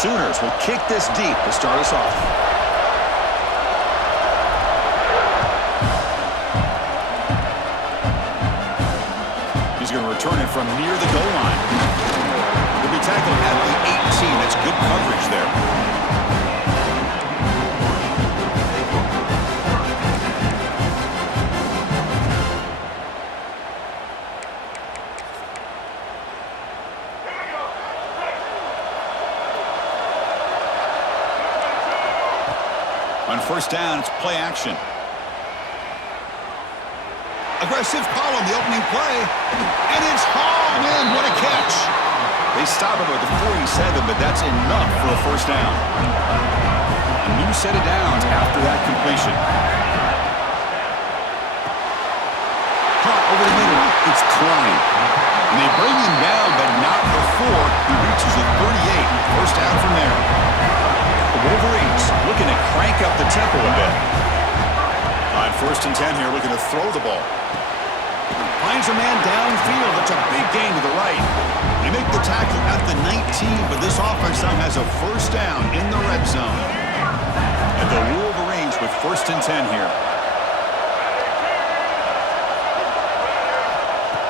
Sooners will kick this deep to start us off. He's going to return it from near the goal line. He'll be tackled at the 18. That's good coverage there. On first down, it's play action. Aggressive call on the opening play. And it's hauled in. What a catch. They stop him at the 47, but that's enough for a first down. A new set of downs after that completion. Caught over the middle. It's Klein. And they bring him down, but not before he reaches the 38. First down from there. The Wolverines looking to crank up the tempo a bit. On first and 10 here, looking to throw the ball. Finds a man downfield. That's a big gain to the right. They make the tackle at the 19, but this offense now has a first down in the red zone. And the Wolverines with first and 10 here.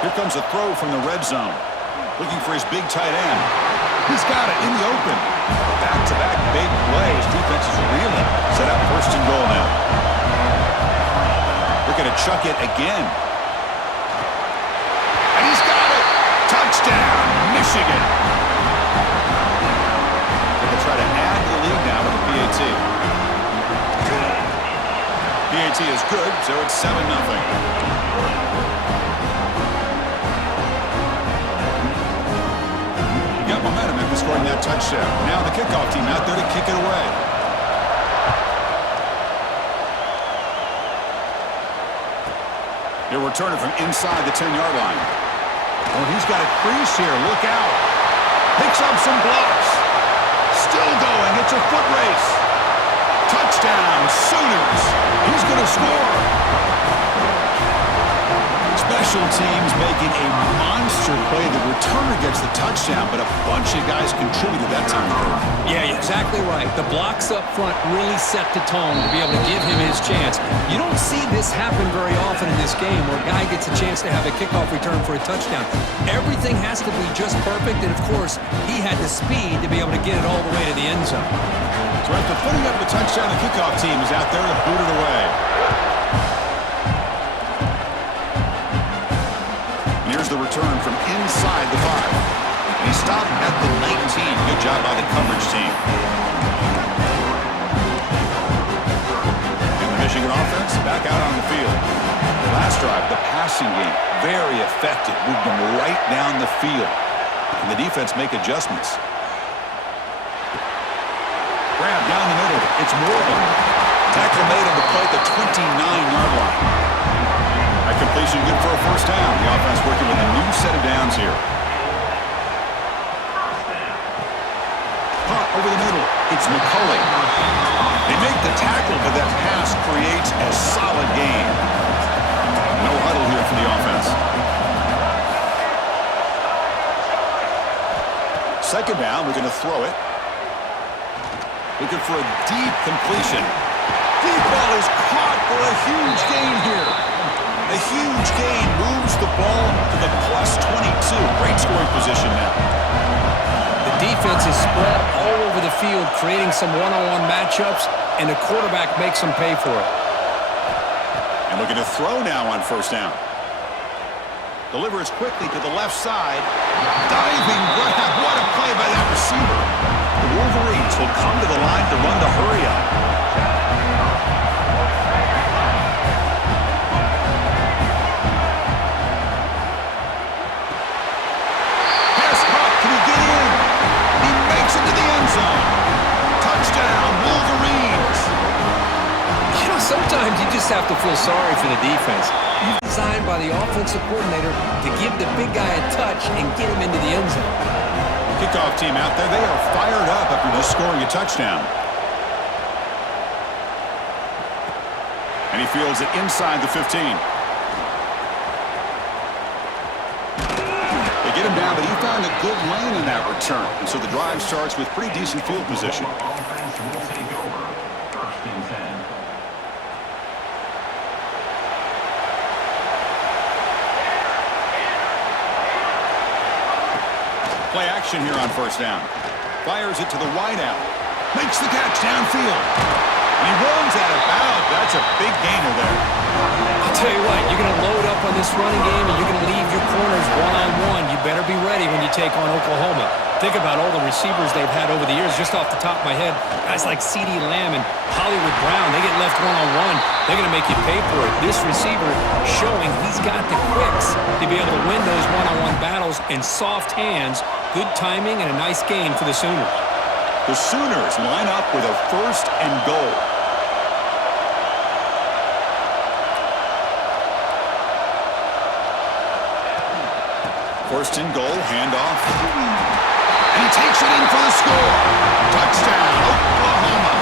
Here comes a throw from the red zone. Looking for his big tight end. He's got it in the open. Back-to-back big plays. Defense is reeling. Set up first and goal now. They're going to chuck it again. And he's got it. Touchdown, Michigan. They're going to try to add to the lead now with the PAT. PAT is good, so it's 7-0. Got momentum after scoring that touchdown. Now the kickoff team out there to kick it away. He'll return it from inside the 10-yard line. Oh, he's got a crease here. Look out. Picks up some blocks. Still going. It's a foot race. Touchdown, Sooners. He's going to score. Special teams making a monster play. The returner gets the touchdown, but a bunch of guys contributed that time. Yeah, you're exactly right. The blocks up front really set the tone to be able to give him his chance. You don't see this happen very often in this game where a guy gets a chance to have a kickoff return for a touchdown. Everything has to be just perfect, and of course, he had the speed to be able to get it all the way to the end zone. So after putting up the touchdown, the kickoff team is out there to boot it away. Here's the return from inside the 5. And he stopped at the 19. Good job by the coverage team. And the Michigan offense back out on the field. The last drive, the passing game, very effective. Moved them right down the field. And the defense make adjustments. Grab down the middle. It's Morgan. Tackle made on the play at the 29-yard line. That completion good for a first down. The offense working with a new set of downs here. Caught over the middle. It's McCulley. They make the tackle, but that pass creates a solid gain. No huddle here for the offense. Second down, we're going to throw it. Looking for a deep completion. Deep ball is caught for a huge gain here. A huge gain moves the ball to the +22. Great scoring position now. The defense is spread all over the field, creating some one-on-one matchups, and the quarterback makes them pay for it. And looking to throw now on first down. Delivers quickly to the left side. Diving grab. What a play by that receiver. The Wolverines will come to the line to run the hurry-up. Sometimes you just have to feel sorry for the defense. You've designed by the offensive coordinator to give the big guy a touch and get him into the end zone. Kickoff team out there, they are fired up after just scoring a touchdown. And he fields it inside the 15. They Get him down, but he found a good lane in that return. And so the drive starts with pretty decent field position. Play action here on first down. Fires it to the wideout. Makes the catch downfield. And he runs out of bounds. That's a big gainer there. I'll tell you what, you're going to load up on this running game and you're going to leave your corners one-on-one. You better be ready when you take on Oklahoma. Think about all the receivers they've had over the years. Just off the top of my head, guys like CeeDee Lamb and Hollywood Brown, they get left one-on-one. They're going to make you pay for it. This receiver showing he's got the quicks to be able to win those one-on-one battles in soft hands. Good timing and a nice gain for the Sooners. The Sooners line up with a 1st and goal. First and goal, handoff. And he takes it in for the score. Touchdown, Oklahoma.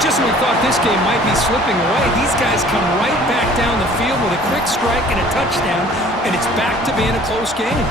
Just when we thought this game might be slipping away, these guys come right back down the field with a quick strike and a touchdown, and it's back to being a close game.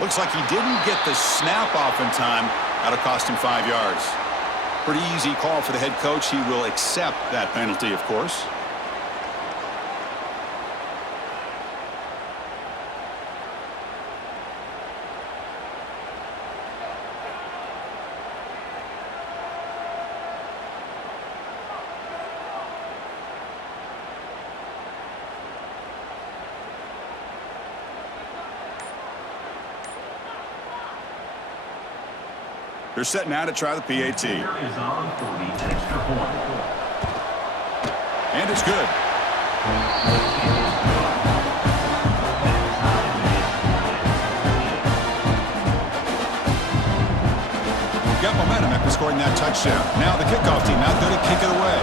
Looks like he didn't get the snap off in time. That'll cost him 5 yards. Pretty easy call for the head coach. He will accept that penalty, of course. They're set now to try the PAT. And it's good. Got momentum after scoring that touchdown. Now the kickoff team out there to kick it away.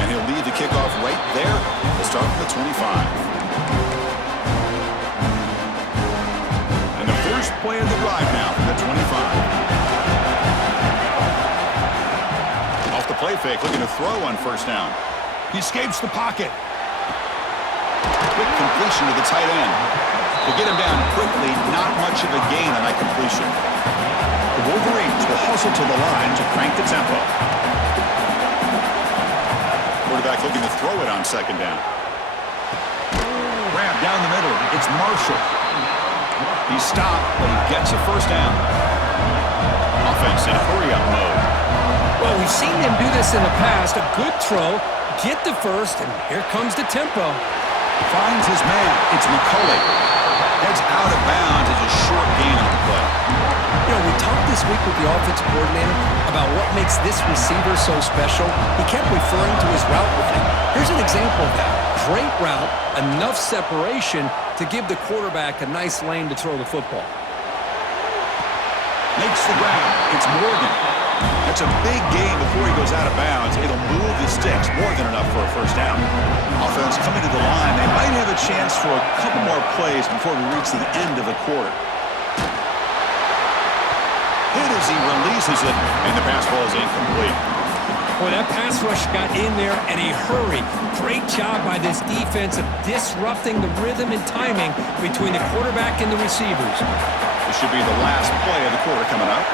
And he'll lead the kickoff right there. We'll start from the 25. First play of the drive now from the 25. Off the play fake, looking to throw on first down. He escapes the pocket. Quick completion to the tight end. To get him down quickly, not much of a gain on that completion. The Wolverines will hustle to the line to crank the tempo. Quarterback looking to throw it on second down. Grab down the middle. It's Marshall. He stopped, but he gets a first down. Offense in hurry-up mode. Well, we've seen them do this in the past. A good throw, get the first, and here comes the tempo. Finds his man. It's McCulley. Heads out of bounds as a short gain on the play. You know, we talked this week with the offensive coordinator about what makes this receiver so special. He kept referring to his route running. Here's an example of that. Great route, enough separation to give the quarterback a nice lane to throw the football. Makes the grab. It's Morgan. That's a big gain before he goes out of bounds. It'll move the sticks, more than enough for a first down. Offense coming to the line. They might have a chance for a couple more plays before we reach the end of the quarter. Hit as he releases it, and the pass ball is incomplete. Boy, that pass rush got in there in a hurry. Great job by this defense of disrupting the rhythm and timing between the quarterback and the receivers. This should be the last play of the quarter coming up.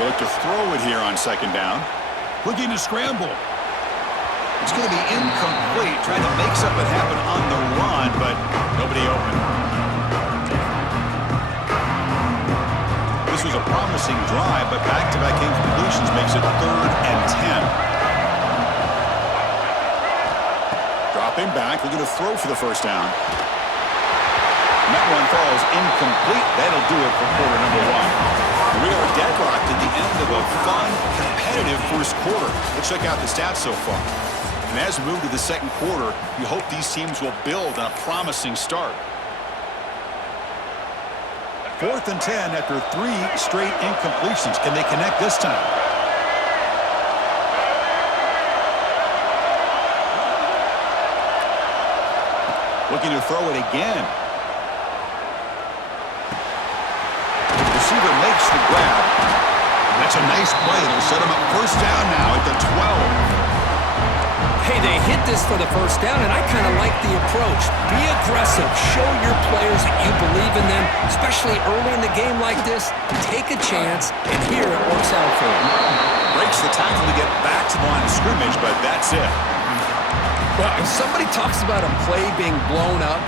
They look to throw it here on second down. Looking to scramble. It's going to be incomplete. Trying to make something happen on the run, but nobody open. This was a promising drive, but back-to-back incompletions makes it 3rd and 10. Dropping back, looking to throw for the first down. And that one falls incomplete. That'll do it for quarter number 1. We are deadlocked at the end of a fun, competitive first quarter. Let's check out the stats so far. And as we move to the second quarter, you hope these teams will build on a promising start. 4th and 10 after 3 straight incompletions. Can they connect this time? Looking to throw it again. The receiver makes the grab. That's a nice play. It'll set him up first down now at the 12. Hey, they hit this for the first down, and I kind of like the approach. Be aggressive. Show your players that you believe in them, especially early in the game like this. Take a chance, and here it works out for them. Breaks the tackle to get back to the line of scrimmage, but that's it. Well, if somebody talks about a play being blown up,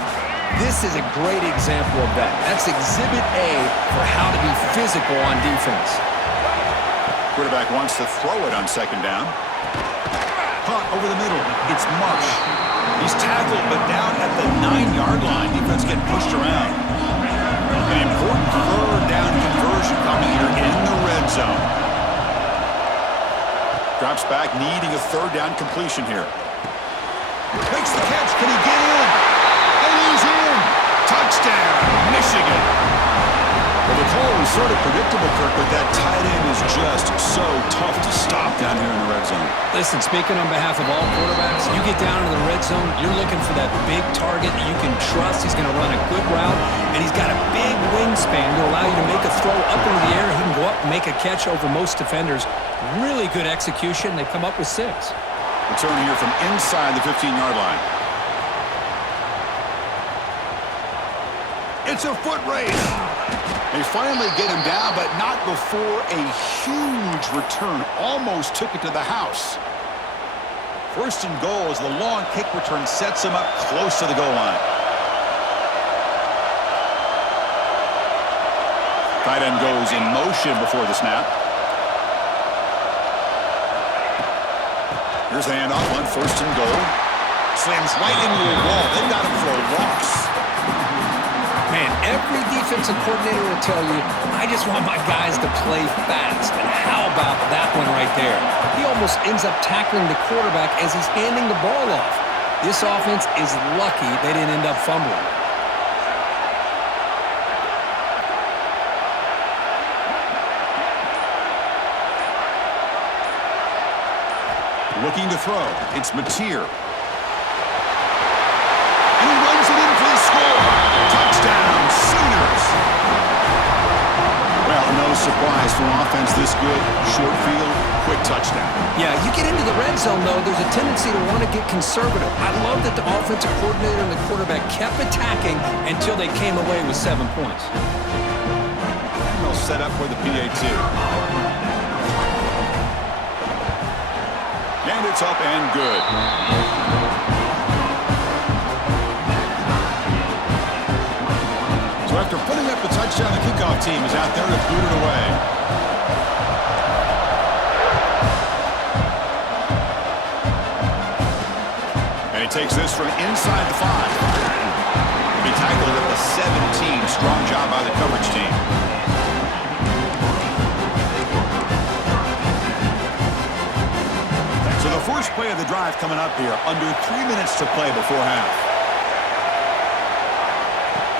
this is a great example of that. That's Exhibit A for how to be physical on defense. Quarterback wants to throw it on second down. Caught over the middle. It's Marsh. He's tackled, but down at the 9-yard line. Defense getting pushed around. An important third down conversion coming here in the red zone. Drops back, needing a third down completion here. Makes the catch. Can he get in? And he's in. Touchdown, Michigan. Well, the call was sort of predictable, Kirk, but that tight end is just so tough to stop down here in the red zone. Listen, speaking on behalf of all quarterbacks, you get down in the red zone, you're looking for that big target that you can trust. He's going to run a good route, and he's got a big wingspan to allow you to make a throw up into the air. He can go up and make a catch over most defenders. Really good execution. They come up with 6. Return here from inside the 15-yard line. It's a foot race. They finally get him down, but not before a huge return. Almost took it to the house. 1st and goal as the long kick return sets him up close to the goal line. Tight end goes in motion before the snap. Here's the handoff on 1st and goal. Slams right into the wall. They've got him for a loss. Man, every defensive coordinator will tell you, I just want my guys to play fast. And how about that one right there? He almost ends up tackling the quarterback as he's handing the ball off. This offense is lucky they didn't end up fumbling. Looking to throw. It's Mateer. And he runs it in for the score. Touchdown, Sooners. Well, no surprise for an offense this good. Short field, quick touchdown. Yeah, you get into the red zone, though, there's a tendency to want to get conservative. I love that the offensive coordinator and the quarterback kept attacking until they came away with 7 points. And they'll set up for the PAT. And it's up and good. So after putting up the touchdown, the kickoff team is out there to boot it away. And he takes this from inside the 5. He'll be tackled at the 17. Strong job by the coverage team. So the first play of the drive coming up here, under 3 minutes to play before half.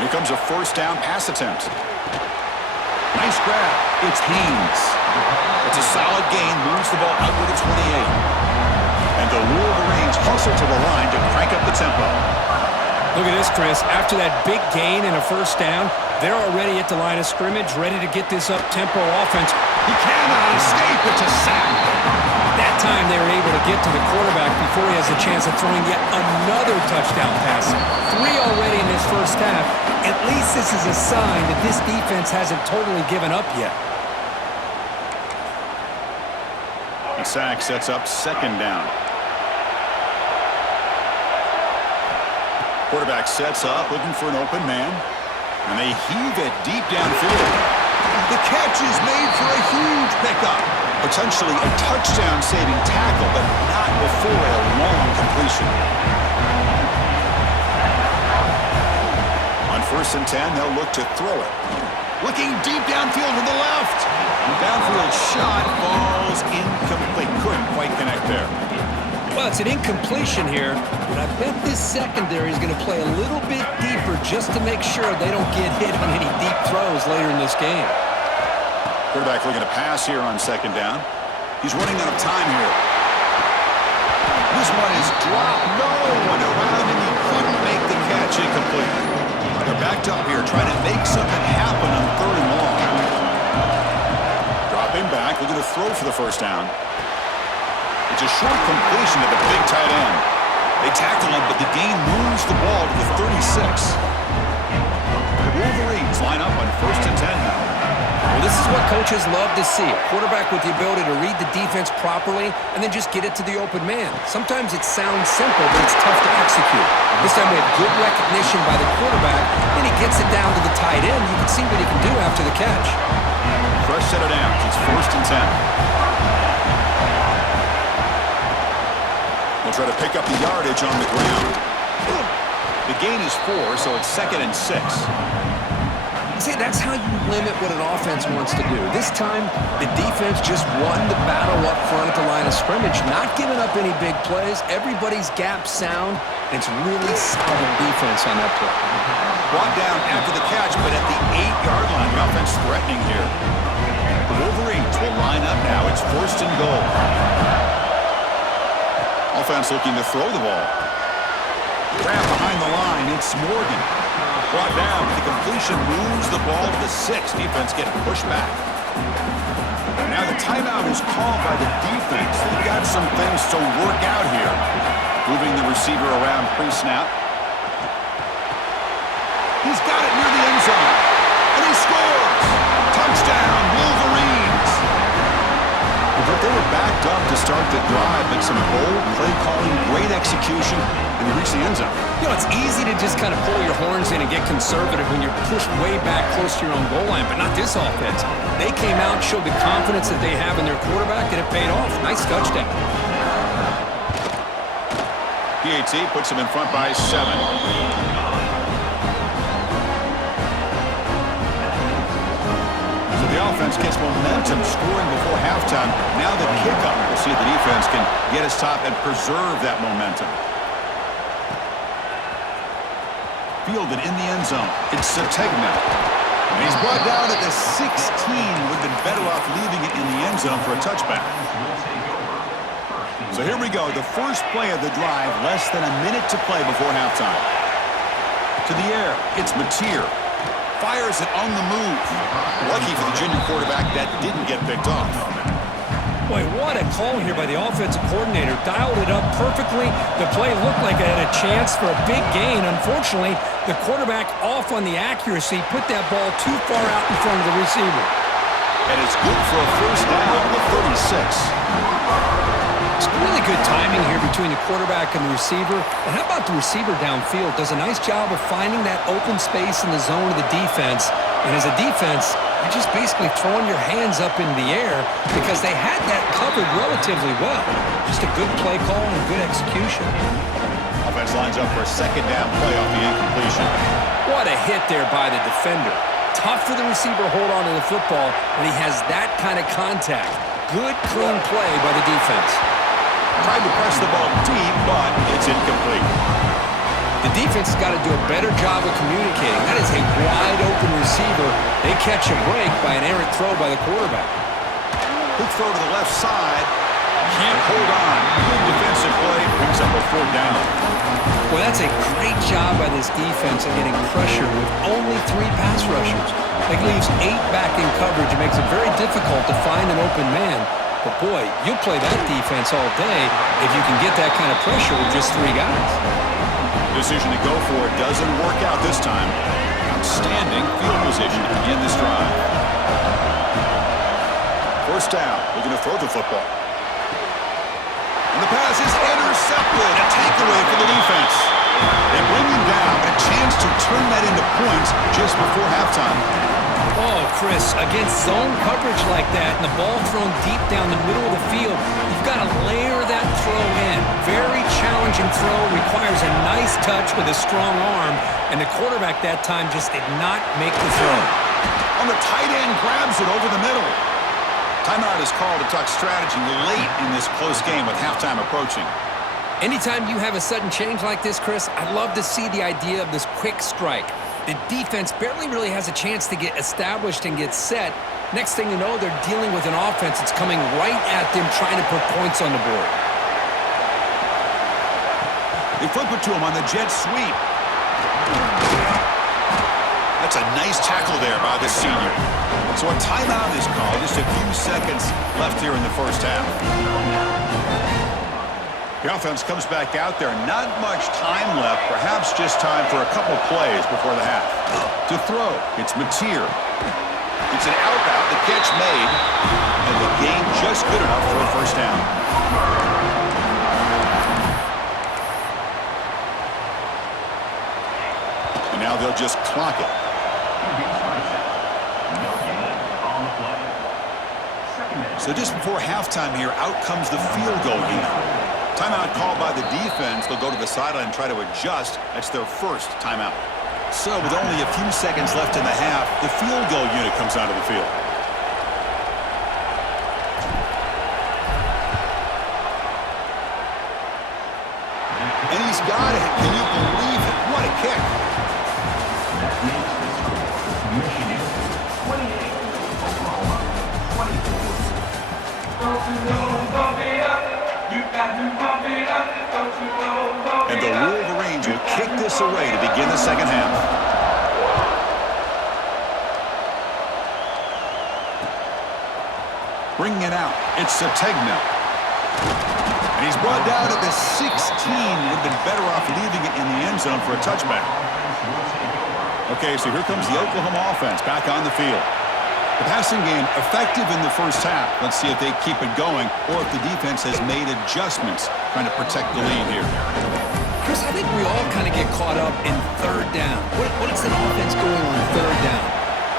Here comes a first down pass attempt. Nice grab. It's Haynes. It's a solid gain, moves the ball out to the 28. And the Wolverines hustle to the line to crank up the tempo. Look at this, Chris. After that big gain and a first down, they're already at the line of scrimmage, ready to get this up-tempo offense. He cannot escape. It's a sack. That time they were able to get to the quarterback before he has a chance of throwing yet another touchdown pass. 3 already in this first half. At least this is a sign that this defense hasn't totally given up yet. The sack sets up second down. Quarterback sets up, looking for an open man. And they heave it deep downfield. The catch is made for a huge pickup. Potentially a touchdown-saving tackle, but not before a long completion. On 1st and 10, they'll look to throw it. Looking deep downfield to the left. Downfield shot falls incomplete. Couldn't quite connect there. Well, it's an incompletion here, but I bet this secondary is going to play a little bit deeper just to make sure they don't get hit on any deep throws later in this game. Quarterback looking to pass here on second down. He's running out of time here. This one is dropped. No one around, and he couldn't make the catch incomplete. They're backed up here, trying to make something happen on third and long. Dropping back, looking to throw for the first down. It's a short completion to the big tight end. They tackle him, but the gain moves the ball to the 36. The Wolverines line up on 1st and 10 now. Well, this is what coaches love to see. A quarterback with the ability to read the defense properly and then just get it to the open man. Sometimes it sounds simple, but it's tough to execute. This time we have good recognition by the quarterback, and he gets it down to the tight end. You can see what he can do after the catch. Fresh set of downs. It's 1st and 10. They'll try to pick up the yardage on the ground. The gain is 4, so it's 2nd and 6. See, that's how you limit what an offense wants to do. This time, the defense just won the battle up front at the line of scrimmage, not giving up any big plays. Everybody's gap sound, and it's really solid defense on that play. Brought down after the catch, but at the 8-yard line, the offense threatening here. The Wolverines will line up now. It's 1st and goal. Offense looking to throw the ball. Grab behind the line. It's Morgan. Brought down. The completion moves the ball to the 6. Defense getting pushed back. Now the timeout is called by the defense. They've got some things to work out here. Moving the receiver around pre-snap. He's got it near the end zone. And he scores! Touchdown, Wolverines! But they were backed up to start the drive, but some bold play calling, great execution, and they reached the end zone. You know, it's easy to just kind of pull your horns in and get conservative when you're pushed way back close to your own goal line, but not this offense. They came out, showed the confidence that they have in their quarterback, and it paid off. Nice touchdown. PAT puts him in front by 7. The offense gets momentum scoring before halftime. Now the kickoff. We'll see if the defense can get his top and preserve that momentum. Fielded in the end zone. It's Sategna. And he's brought down at the 16. Would have been better off leaving it in the end zone for a touchback. So here we go. The first play of the drive. Less than a minute to play before halftime. To the air. It's Mateer. Fires it on the move. Lucky for the junior quarterback that didn't get picked off. Boy, what a call here by the offensive coordinator. Dialed it up perfectly. The play looked like it had a chance for a big gain. Unfortunately, the quarterback off on the accuracy, put that ball too far out in front of the receiver. And it's good for a first down at the 36. It's really good timing here between the quarterback and the receiver. And how about the receiver downfield? Does a nice job of finding that open space in the zone of the defense. And as a defense, you're just basically throwing your hands up in the air because they had that covered relatively well. Just a good play call and good execution. Offense lines up for a second down play off the incompletion. What a hit there by the defender. Tough for the receiver to hold on to the football when he has that kind of contact. Good, clean play by the defense. Tried to press the ball deep, but it's incomplete. The defense has got to do a better job of communicating. That is a wide-open receiver. They catch a break by an errant throw by the quarterback. Quick throw to the left side. Can't hold on. Good defensive play. Brings up a 4th down. Well, that's a great job by this defense of getting pressure with only 3 pass rushers. That leaves 8 back in coverage. It makes it very difficult to find an open man. But boy, you'll play that defense all day if you can get that kind of pressure with just 3 guys. Decision to go for it doesn't work out this time. Outstanding field position to begin this drive. First down. Looking to throw the football. And the pass is intercepted. A takeaway for the defense. They bring him down. A chance to turn that into points just before halftime. Oh, Chris, against zone coverage like that and the ball thrown deep down the middle of the field, you've got to layer that throw in. Very challenging throw, requires a nice touch with a strong arm, and the quarterback that time just did not make the throw. On the tight end, grabs it over the middle. Timeout is called to talk strategy late in this close game with halftime approaching. Anytime you have a sudden change like this, Chris, I'd love to see the idea of this quick strike. The defense barely really has a chance to get established and get set. Next thing you know, they're dealing with an offense that's coming right at them, trying to put points on the board. They flip it to him on the jet sweep. That's a nice tackle there by the senior. So a timeout is called. Just a few seconds left here in the first half. The offense comes back out there. Not much time left. Perhaps just time for a couple plays before the half. To throw, it's Mateer. It's an out route. The catch made. And the gain just good enough for a first down. And now they'll just clock it. So just before halftime here, out comes the field goal unit. Timeout called by the defense. They'll go to the sideline and try to adjust. That's their first timeout. So with only a few seconds left in the half, the field goal unit comes onto the field. And he's got it. Can you believe it? What a kick. And the Wolverines will kick this away to begin the second half. Bringing it out, it's Sategna. And he's brought down at the 16. Would have been better off leaving it in the end zone for a touchback. Okay, so here comes the Oklahoma offense back on the field. The passing game effective in the first half. Let's see if they keep it going or if the defense has made adjustments trying to protect the lead here. Chris, I think we all kind of get caught up in third down. What is an offense going on third down?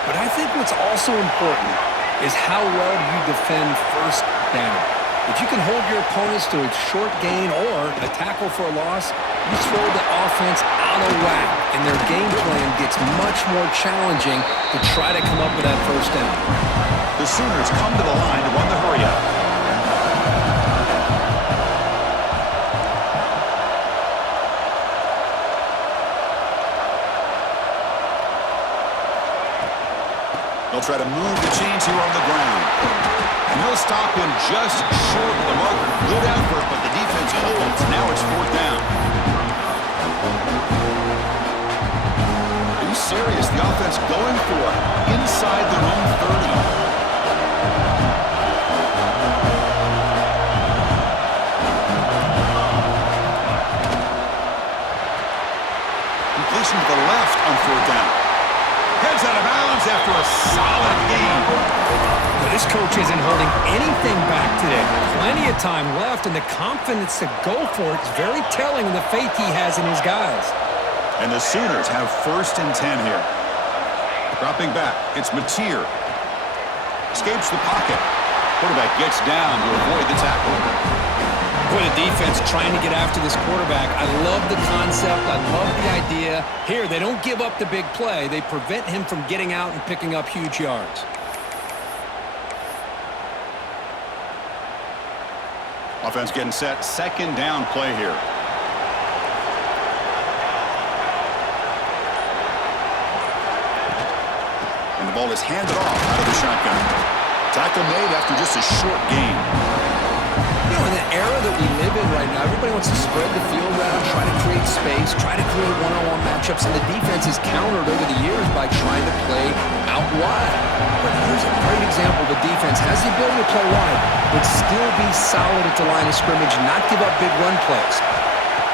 But I think what's also important is how well you defend first down. If you can hold your opponents to a short gain or a tackle for a loss, you throw the offense out of whack, and their game plan gets much more challenging to try to come up with that first down. The Sooners come to the line to run the hurry up. They'll try to move the chains here on the ground. And he'll stop him just short of the marker. Good effort, but the defense holds. Now it's fourth down. Are you serious? The offense going for it inside their own 30. Completion to the left on fourth down. Heads out of bounds after a solid game. Well, this coach isn't holding anything back today. Plenty of time left, and the confidence to go for it is very telling in the faith he has in his guys. And the Sooners have first and 10 here. Dropping back, it's Mateer. Escapes the pocket. Quarterback gets down to avoid the tackle. Boy, the defense trying to get after this quarterback. I love the concept. I love the idea. Here, they don't give up the big play. They prevent him from getting out and picking up huge yards. Offense getting set. Second down play here. And the ball is handed off out of the shotgun. Tackle made after just a short gain. You know, in the era that we live in right now, everybody wants to spread the field around, try to create space, try to create one-on-one matchups, and the defense is countered over the years by trying to play out wide. But here's a great example. The defense has the ability to play wide, but still be solid at the line of scrimmage, not give up big run plays.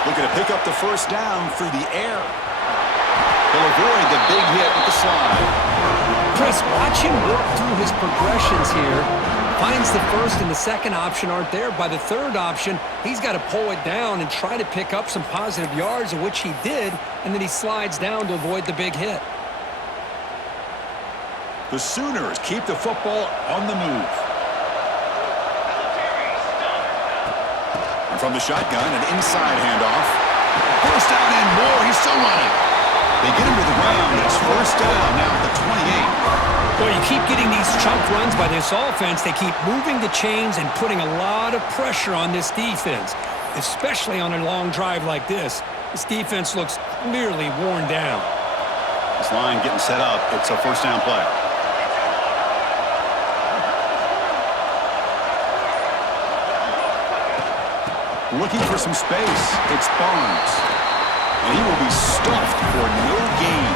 Looking to pick up the first down through the air. They'll avoid the big hit with the slide. Chris, watch him work through his progressions here. Finds the first and the second option aren't there. By the third option, he's got to pull it down and try to pick up some positive yards, of which he did, and then he slides down to avoid the big hit. The Sooners keep the football on the move. And from the shotgun, an inside handoff. First down and more. He's still running. They get him to the ground. It's first down now at the 28. Well, you keep getting these chunk runs by this offense. They keep moving the chains and putting a lot of pressure on this defense, especially on a long drive like this. This defense looks clearly worn down. This line getting set up. It's a first down play. Looking for some space. It's Barnes. And he will be stuffed for no gain.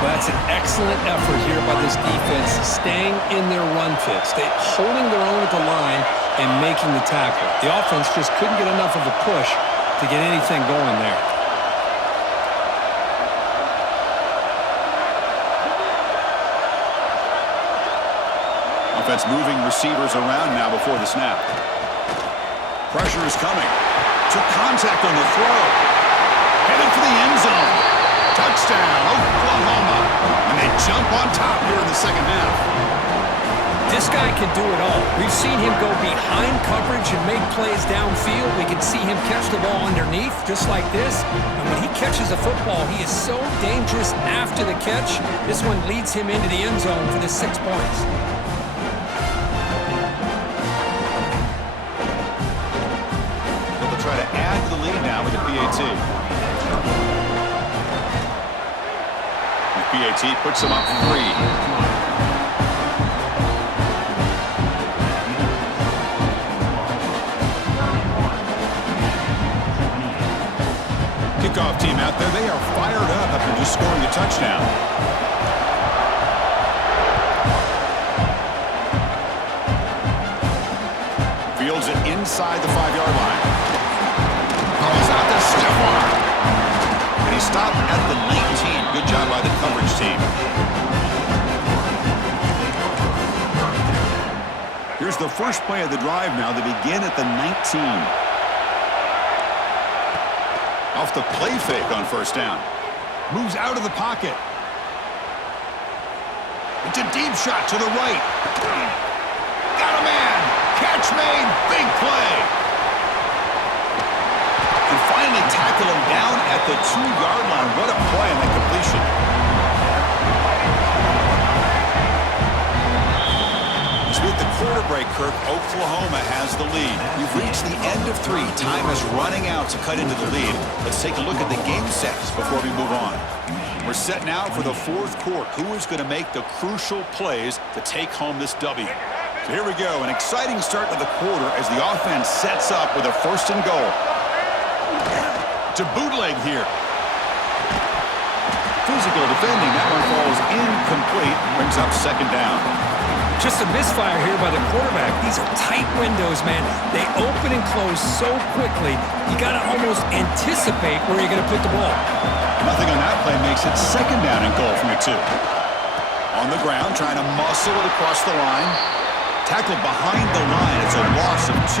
That's an excellent effort here by this defense, staying in their run fits. They're holding their own at the line and making the tackle. The offense just couldn't get enough of a push to get anything going there. Offense moving receivers around now before the snap. Pressure is coming. Took contact on the throw. Headed for the end zone. Touchdown, Oklahoma. And they jump on top here in the second half. This guy can do it all. We've seen him go behind coverage and make plays downfield. We can see him catch the ball underneath, just like this. And when he catches a football, he is so dangerous after the catch. This one leads him into the end zone for the 6 points. They'll try to add to the lead now with the PAT. PAT puts them up 3. Kickoff team out there. They are fired up after just scoring a touchdown. Fields it inside the 5-yard line. Calls out the stiff arm. And he stopped at the 19. Good job by the coverage team. Here's the first play of the drive now. They begin at the 19. Off the play fake on first down. Moves out of the pocket. It's a deep shot to the right. Got a man. Catch made. Big play. And finally tackle him down at the 2-yard line. What a play on that completion. As we hit the quarter break, Kirk, Oklahoma has the lead. We've reached the end of 3. Time is running out to cut into the lead. Let's take a look at the game sets before we move on. We're set now for the 4th quarter. Who is going to make the crucial plays to take home this W? So here we go. An exciting start to the quarter as the offense sets up with a 1st and goal. To bootleg here. Physical defending. That one falls incomplete. Brings up 2nd down. Just a misfire here by the quarterback. These are tight windows, man. They open and close so quickly, you got to almost anticipate where you're going to put the ball. Nothing on that play makes it 2nd down and goal from the 2. On the ground, trying to muscle it across the line. Tackled behind the line. It's a loss of 2.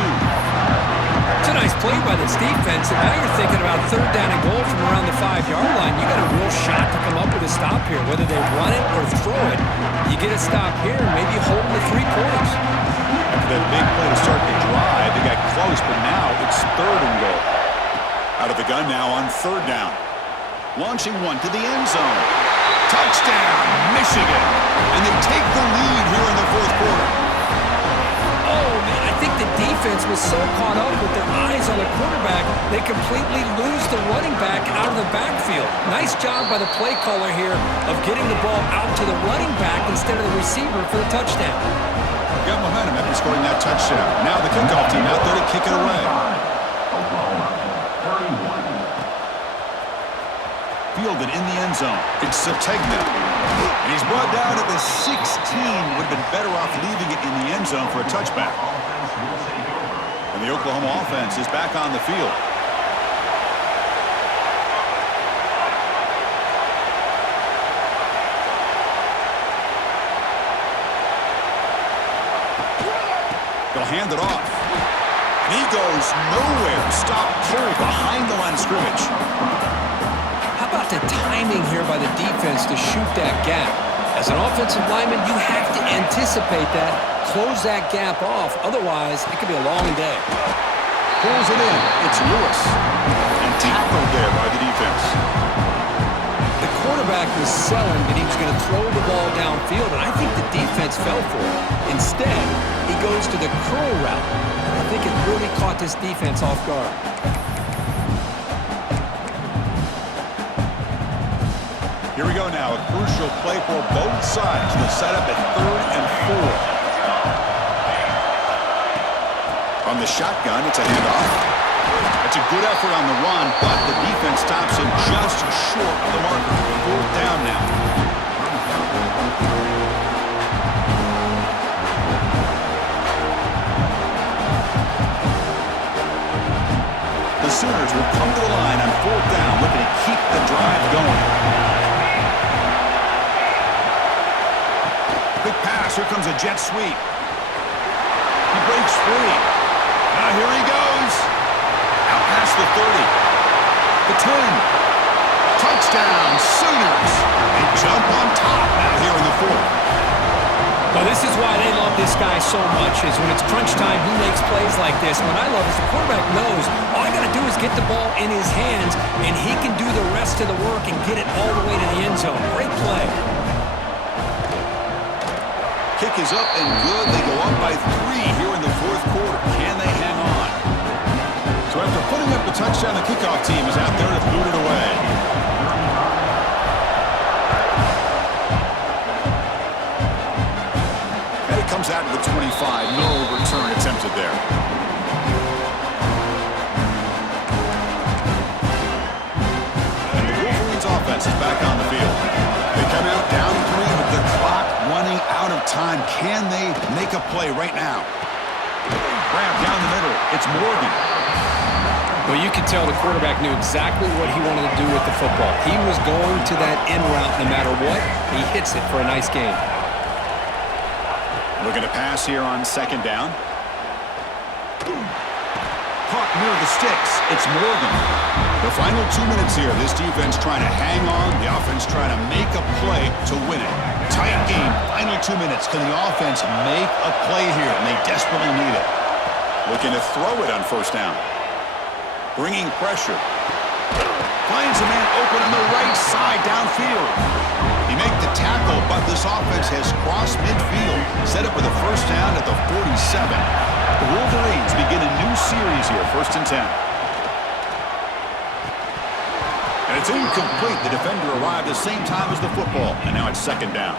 It's a nice play by this defense, and now you're thinking about 3rd down and goal from around the 5-yard line. You got a real shot to come up with a stop here, whether they run it or throw it. You get a stop here, maybe hold the 3 points. After that big play to start the drive, they got close, but now it's 3rd and goal. Out of the gun now on 3rd down. Launching one to the end zone. Touchdown, Michigan. And they take the lead here in the 4th quarter. Oh, man, I think the defense was so caught up with their eyes on the quarterback, they completely lose the running back out of the backfield. Nice job by the play caller here of getting the ball out to the running back instead of the receiver for the touchdown. Got momentum after scoring that touchdown. Now the kickoff team out there to kick it away. Fielded in the end zone. It's Sategna. And he's brought down at the 16. Would have been better off leaving it in the end zone for a touchback. And the Oklahoma offense is back on the field. They'll hand it off. And he goes nowhere. Stopped cold behind the line of scrimmage. How about the timing here by the defense to shoot that gap? As an offensive lineman, you have to anticipate that, close that gap off. Otherwise, it could be a long day. Pulls it in. It's Lewis. And tackled there by the defense. The quarterback quarterback was selling that he was going to throw the ball downfield, and I think the defense fell for it. Instead, he goes to the curl route, and I think it really caught this defense off guard. Here we go now, a crucial play for both sides. The setup at 3rd and 4. On the shotgun, it's a handoff. It's a good effort on the run, but the defense stops him just short of the marker. 4th down now. The Sooners will come to the line on 4th down, looking to keep the drive going. Quick pass. Here comes a jet sweep. He breaks free. Now here he goes. Out past the 30. The 10. Touchdown, Sooners. They jump on top now here in the 4th. Well, this is why they love this guy so much, is when it's crunch time, he makes plays like this. What I love is the quarterback knows all I got to do is get the ball in his hands, and he can do the rest of the work and get it all the way to the end zone. Great play. Kick is up and good. They go up by 3 here in the 4th quarter. Can they hang on? So after putting up the touchdown, the kickoff team is out there to boot it away. And it comes out to the 25. No return attempted there. And the Wolverines offense is back on the field. They come out down 3 with the clock running out of time. Can they make a play right now? Grab down the middle. It's Morgan. Well, you could tell the quarterback knew exactly what he wanted to do with the football. He was going to that in route no matter what. He hits it for a nice gain. Looking to pass here on 2nd down. Caught near the sticks. It's Morgan. The final 2 minutes here. This defense trying to hang on. The offense trying to make a play to win it. Tight game. Final 2 minutes. Can the offense make a play here? And they desperately need it. Looking to throw it on 1st down. Bringing pressure. Finds a man open on the right side downfield. He made the tackle, but this offense has crossed midfield. Set up with a 1st down at the 47. The Wolverines begin a new series here, 1st and 10. And it's incomplete. The defender arrived the same time as the football, and now it's 2nd down.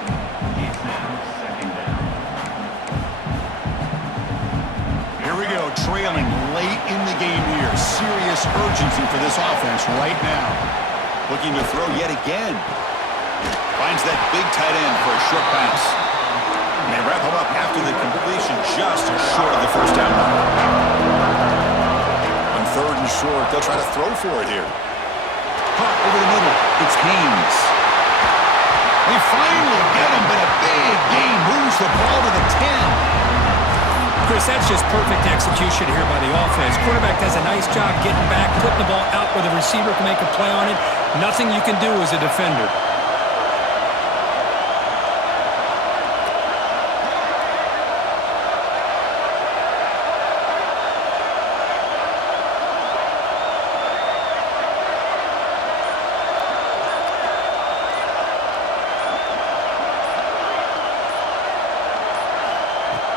Here we go, trailing late in the game here. Serious urgency for this offense right now. Looking to throw yet again. Finds that big tight end for a short pass. And they wrap him up after the completion just short of the 1st down mark. On 3rd and short, they'll try to throw for it here. Caught over the middle. It's Haynes. They finally get him, but a big gain moves the ball to the 10. Chris, that's just perfect execution here by the offense. Quarterback does a nice job getting back, putting the ball out where the receiver can make a play on it. Nothing you can do as a defender.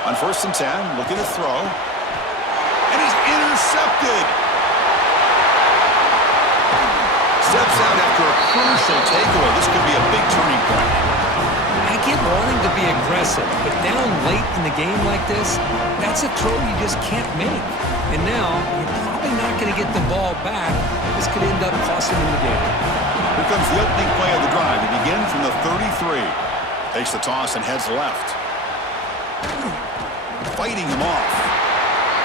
On 1st and 10, looking to throw. And he's intercepted. Steps out after a crucial takeaway. This could be a big turning point. I get wanting to be aggressive, but down late in the game like this, that's a throw you just can't make. And now, you're probably not going to get the ball back. This could end up costing him the game. Here comes the opening play of the drive. It begins from the 33. Takes the toss and heads left. Fighting him off.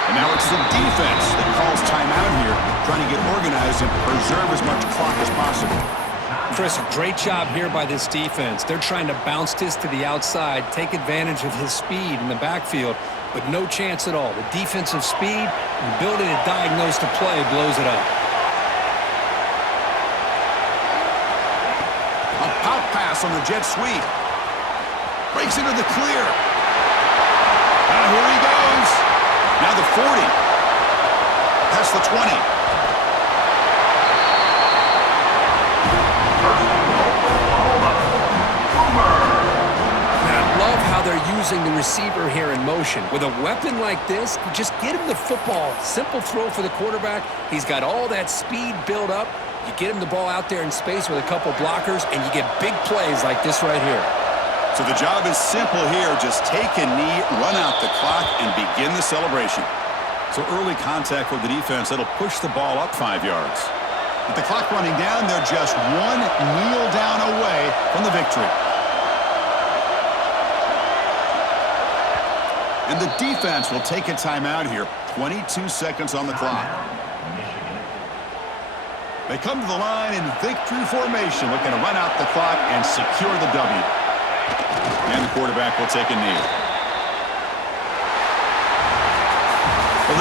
And now it's the defense that calls timeout here, trying to get organized and preserve as much clock as possible. Chris, a great job here by this defense. They're trying to bounce this to the outside, take advantage of his speed in the backfield, but no chance at all. The defensive speed and ability to diagnose the play blows it up. A pop pass on the jet sweep. Breaks into the clear. Here he goes. Now the 40. Past the 20. they're using the receiver here in motion. With a weapon like this, you just get him the football. Simple throw for the quarterback. He's got all that speed built up. You get him the ball out there in space with a couple blockers, and you get big plays like this right here. So the job is simple here. Just take a knee, run out the clock, and begin the celebration. So early contact with the defense, that'll push the ball up 5 yards. With the clock running down, they're just one kneel down away from the victory. And the defense will take a timeout here. 22 seconds on the clock. They come to the line in victory formation, looking to run out the clock and secure the W. And the quarterback will take a knee.